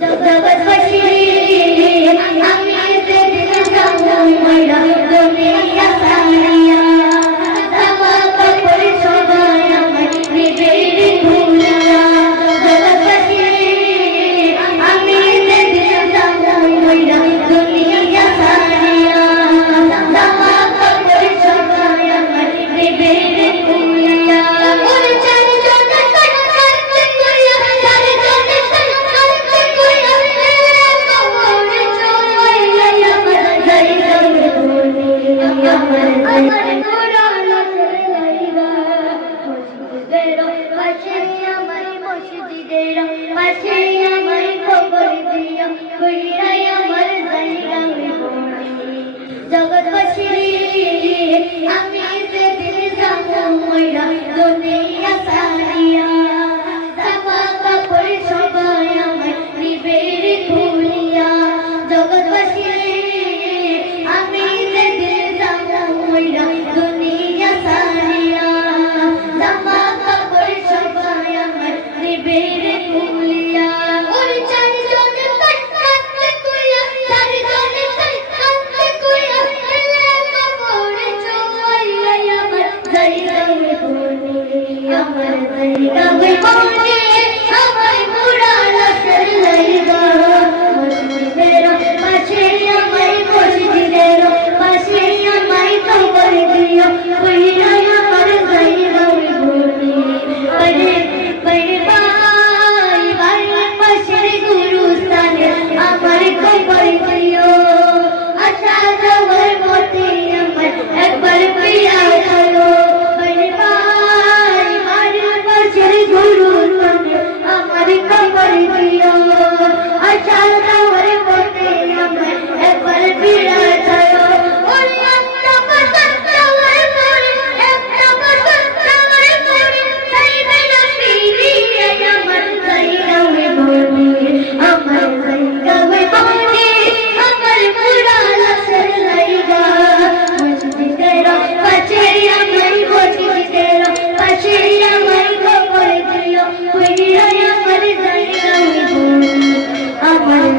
जगत আছে আমার খবর দিও আমার